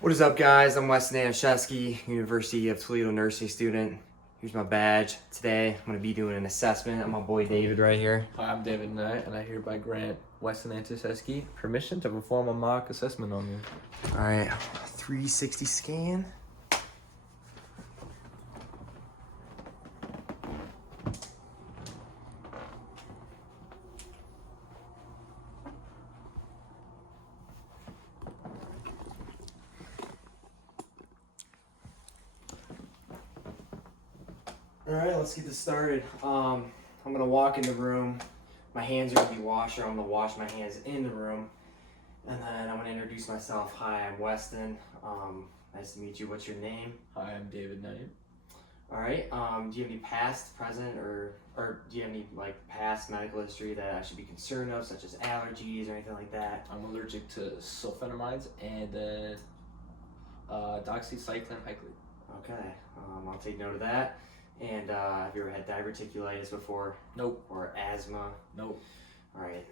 What is up, guys? I'm Westin Antoszewski, University of Toledo nursing student. Here's my badge. Today, I'm going to be doing an assessment on my boy David right here. Hi, I'm David Knight, and I hereby grant Westin Antoszewski permission to perform a mock assessment on you. All right, 360 scan. All right, let's get this started. I'm gonna walk in the room. My hands are gonna be washed, or I'm gonna wash my hands in the room. And then I'm gonna introduce myself. Hi, I'm Westin. Nice to meet you. What's your name? Hi, I'm David Knight. All right. Do you have any past, present, or do you have any past medical history that I should be concerned of, such as allergies or anything like that? I'm allergic to sulfonamides and doxycycline hyclid. Okay. I'll take note of that. And have you ever had diverticulitis before? Nope. Or asthma? Nope. All right.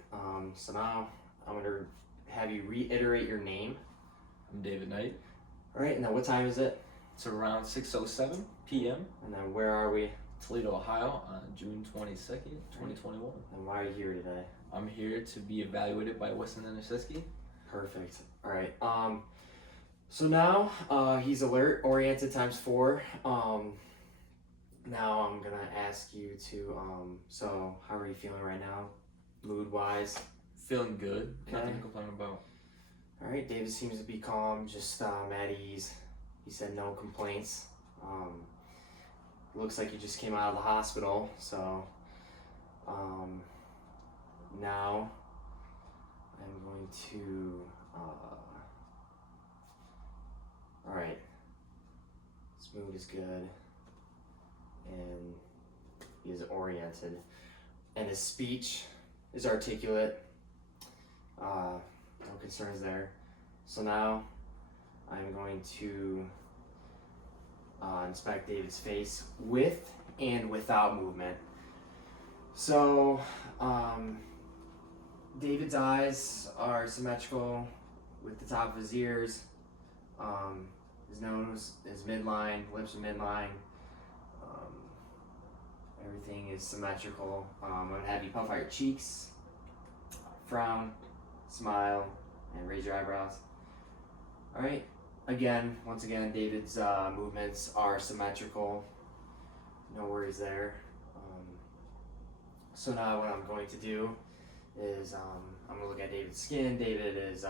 So now I'm gonna have you reiterate your name. I'm David Knight. All right. Now what time is it? It's around 6:07 p.m. And then where are we? Toledo, Ohio, on June 22nd, 2021. And why are you here today? I'm here to be evaluated by Westin Antoszewski. Perfect. All right. So now he's alert, oriented times 4. Now I'm gonna ask you to. So how are you feeling right now, mood wise? Feeling good. Okay. Nothing to complain about. All right. David seems to be calm, just at ease. He said no complaints. Looks like you just came out of the hospital. So now I'm going to. All right. His mood is good. And he is oriented, and his speech is articulate. No concerns there. So now I'm going to inspect David's face with and without movement. So David's eyes are symmetrical with the top of his ears. His nose is midline, lips are midline. Everything is symmetrical. I'm going to have you puff out your cheeks, frown, smile, and raise your eyebrows. All right. Once again, David's movements are symmetrical. No worries there. So now what I'm going to do is I'm going to look at David's skin. David is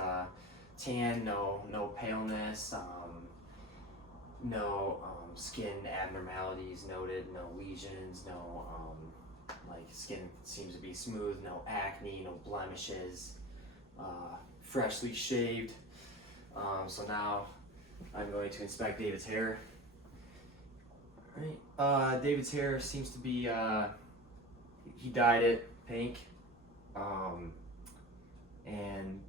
tan, no paleness, no skin abnormalities noted, no lesions, no skin seems to be smooth, no acne, no blemishes, freshly shaved. So now I'm going to inspect David's hair. All right. David's hair seems to be he dyed it pink, and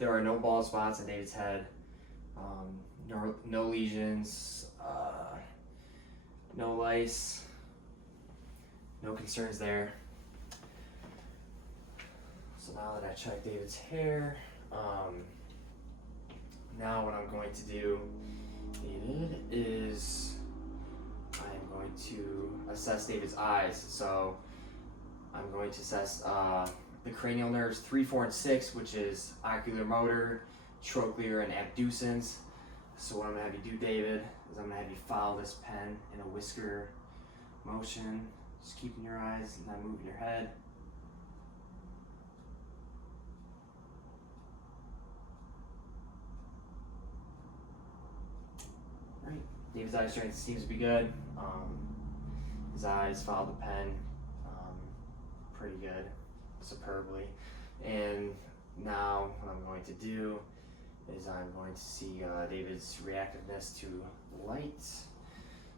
there are no bald spots on David's head. No lesions, no lice, no concerns there. So now that I checked David's hair, now what I'm going to do, David, is I'm going to assess David's eyes. So I'm going to assess the cranial nerves 3, 4, and 6, which is ocular motor, trochlear, and abducens. So what I'm going to have you do, David, is I'm going to have you follow this pen in a whisker motion, just keeping your eyes and not moving your head. All right. David's eye strength seems to be good. His eyes follow the pen pretty good, superbly. And now what I'm going to do is I'm going to see David's reactiveness to light.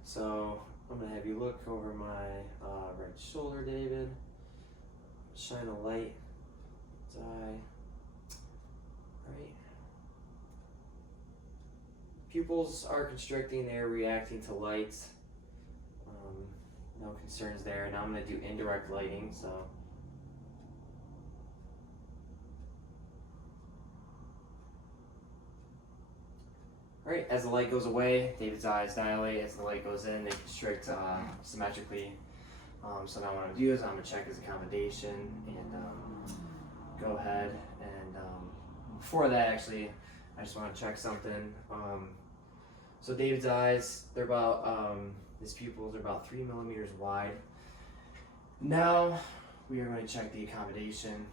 So I'm going to have you look over my right shoulder, David. Shine a light. His eye. Right. Pupils are constricting, they're reacting to light. No concerns there. Now I'm going to do indirect lighting. So All right, as the light goes away, David's eyes dilate. As the light goes in, they constrict symmetrically. So now what I'm gonna do is I'm gonna check his accommodation and go ahead and before that, actually, I just want to check something. So David's eyes, they're about his pupils are about 3 millimeters wide. Now we are going to check the accommodation.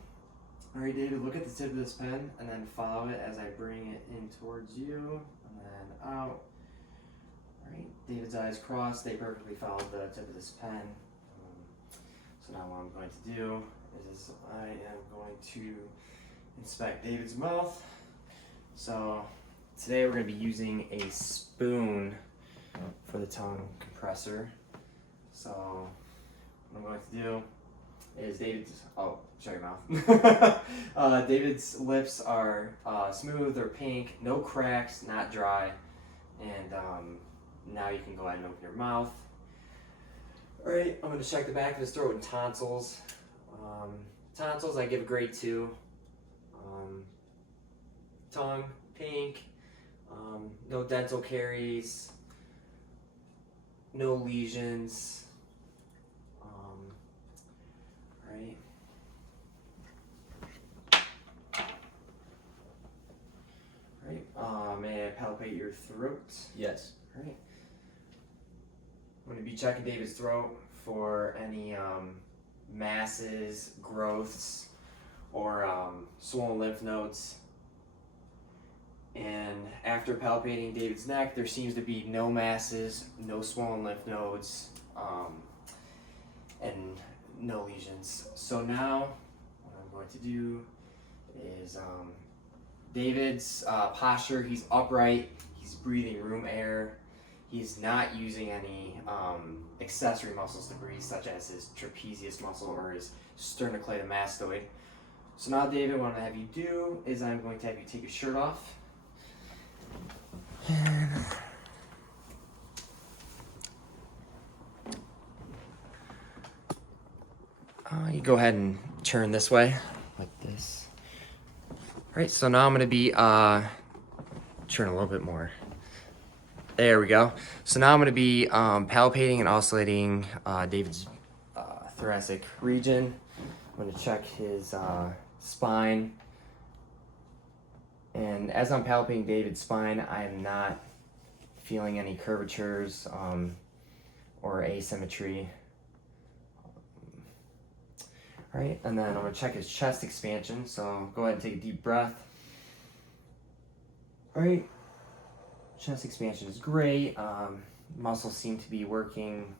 All right, David, look at the tip of this pen and then follow it as I bring it in towards you and then out. All right, David's eyes crossed. They perfectly followed the tip of this pen. So now what I'm going to do is I am going to inspect David's mouth. So today we're going to be using a spoon for the tongue compressor. So what I'm going to do is shut your mouth. David's lips are smooth, they're pink, no cracks, not dry. And now you can go ahead and open your mouth. All right, I'm going to check the back of his throat and tonsils. Tonsils, I give a grade 2. Tongue, pink. No dental caries. No lesions. Right. Right. May I palpate your throat? Yes. Right. I'm going to be checking David's throat for any masses, growths, or swollen lymph nodes. And after palpating David's neck, there seems to be no masses, no swollen lymph nodes, and no lesions. So now, what I'm going to do is David's posture, he's upright, he's breathing room air, he's not using any accessory muscles to breathe, such as his trapezius muscle or his sternocleidomastoid. So now, David, what I'm going to have you do is I'm going to have you take your shirt off. And you go ahead and turn this way, like this. All right, so now I'm going to be turn a little bit more. There we go. So now I'm going to be palpating and oscillating David's thoracic region. I'm going to check his spine. And as I'm palpating David's spine, I am not feeling any curvatures or asymmetry. All right, and then I'm going to check his chest expansion. So go ahead and take a deep breath. All right, chest expansion is great. Muscles seem to be working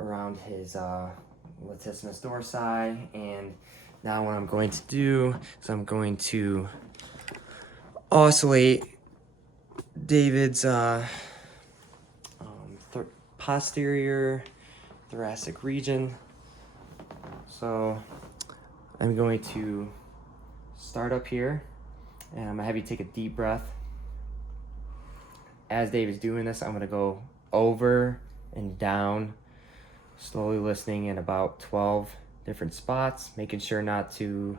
around his latissimus dorsi. And now what I'm going to do is I'm going to oscillate David's posterior thoracic region. So I'm going to start up here, and I'm gonna have you take a deep breath. As David's doing this, I'm gonna go over and down, slowly listening in about 12 different spots, making sure not to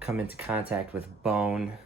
come into contact with bone.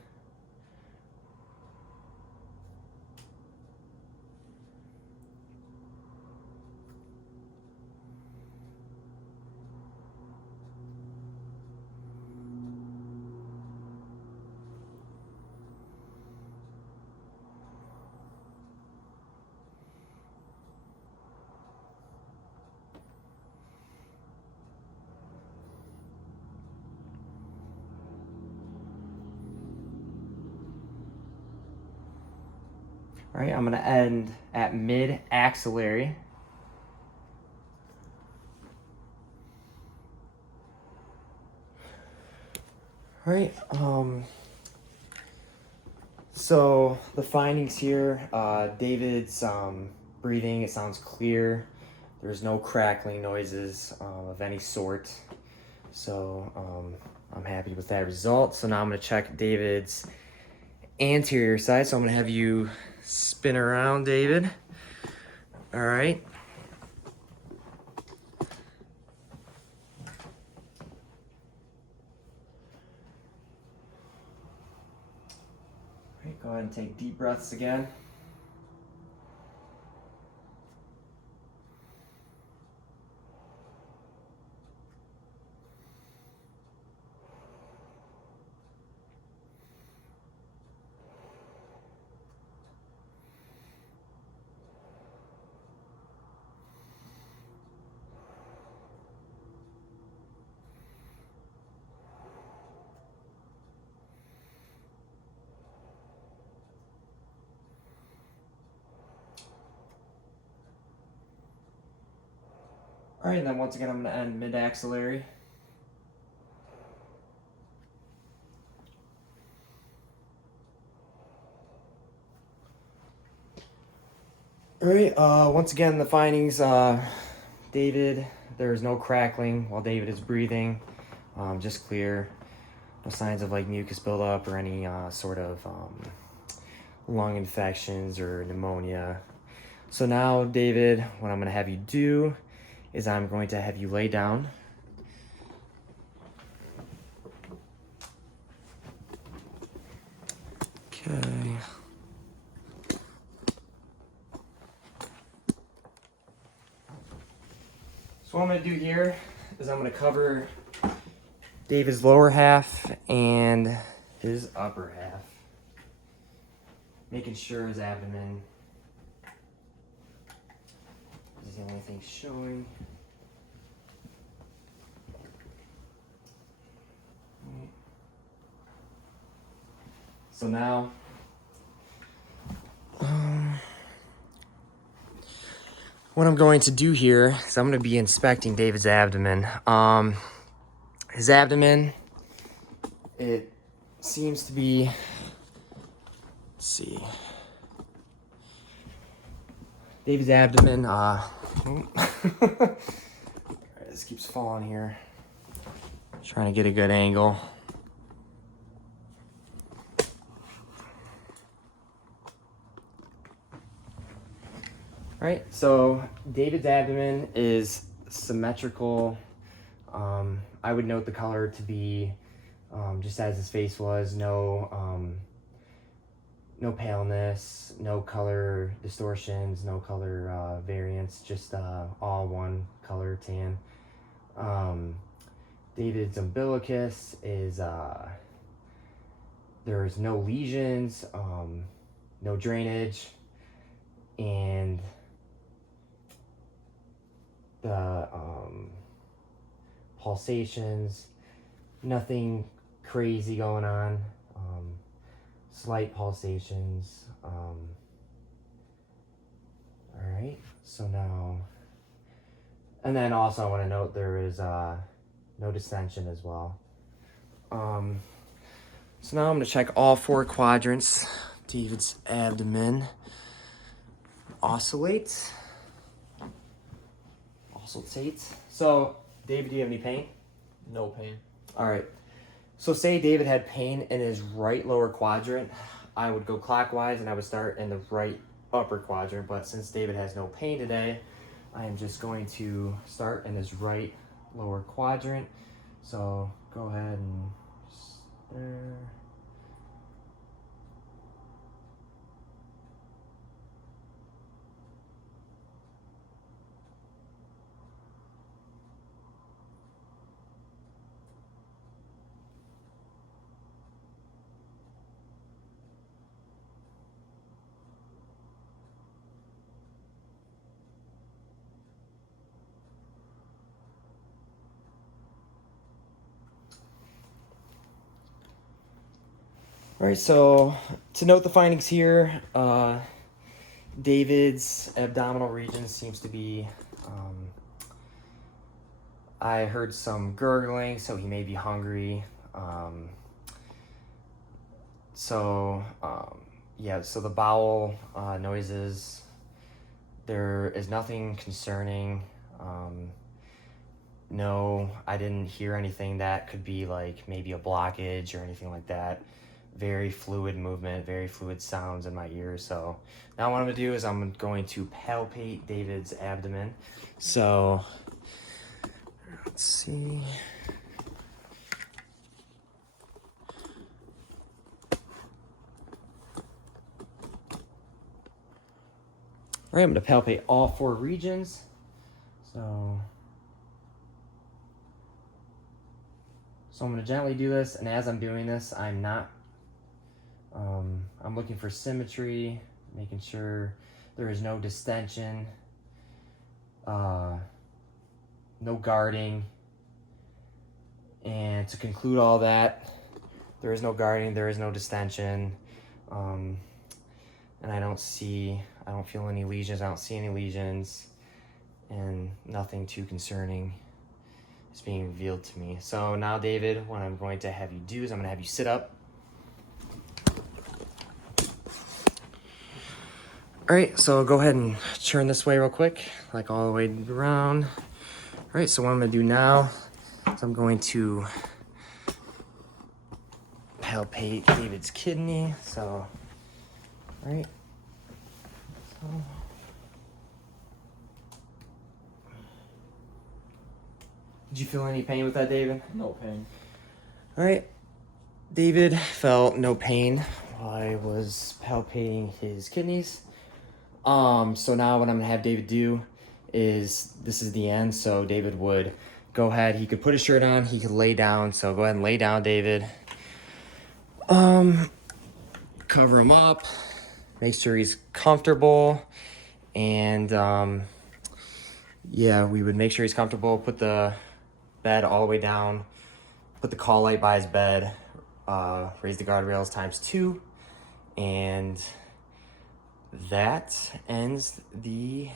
All right, I'm gonna end at mid-axillary. All right, so the findings here, David's breathing, it sounds clear. There's no crackling noises of any sort. So I'm happy with that result. So now I'm gonna check David's anterior side. So I'm gonna have you spin around, David. All right. All right, Go ahead and take deep breaths again. All right, and then once again, I'm going to end mid-axillary. All right, once again, the findings, David, there is no crackling while David is breathing, just clear. No signs of like mucus buildup or any sort of lung infections or pneumonia. So now, David, what I'm going to have you do is I'm going to have you lay down. Okay. So what I'm going to do here is I'm going to cover David's lower half and his upper half, making sure his abdomen is the only thing showing. So now, what I'm going to do here is I'm going to be inspecting David's abdomen. His abdomen, it seems to be, let's see, David's abdomen, this keeps falling here. Trying to get a good angle. All right, so David's abdomen is symmetrical. I would note the color to be just as his face was, no paleness, no color distortions, no color variance, just all one color tan. David's umbilicus is, there's no lesions, no drainage, and the pulsations, nothing crazy going on, slight pulsations. All right, so now, and then also I want to note there is no distension as well. So now I'm going to check all four quadrants. David's abdomen oscillates. So, David, do you have any pain? No pain. All right. So say David had pain in his right lower quadrant. I would go clockwise and I would start in the right upper quadrant. But since David has no pain today, I am just going to start in his right lower quadrant. So go ahead and just there. All right, so to note the findings here, David's abdominal region seems to be, I heard some gurgling, so he may be hungry. Yeah, so the bowel noises, there is nothing concerning. No, I didn't hear anything that could be like maybe a blockage or anything like that. Very fluid movement, very fluid sounds in my ears. So now what I'm gonna do is I'm going to palpate David's abdomen. So let's see. right, I'm gonna palpate all 4 regions. So I'm gonna gently do this, and as I'm doing this, I'm looking for symmetry, making sure there is no distension, no guarding. And to conclude all that, there is no guarding, there is no distension, and I don't feel any lesions, I don't see any lesions, and nothing too concerning is being revealed to me. So now, David, what I'm going to have you do is I'm going to have you sit up. All right, so go ahead and turn this way real quick, like all the way around. All right, so what I'm going to do now is I'm going to palpate David's kidney. So, all right. So, did you feel any pain with that, David? No pain. All right. David felt no pain while I was palpating his kidneys. So now what I'm gonna have David do is, this is the end. So David would go ahead, he could put his shirt on, he could lay down. So go ahead and lay down, David. Cover him up, make sure he's comfortable, and yeah, we would make sure he's comfortable, put the bed all the way down, put the call light by his bed, raise the guardrails ×2, and that ends the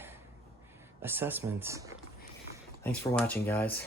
assessment. Thanks for watching, guys.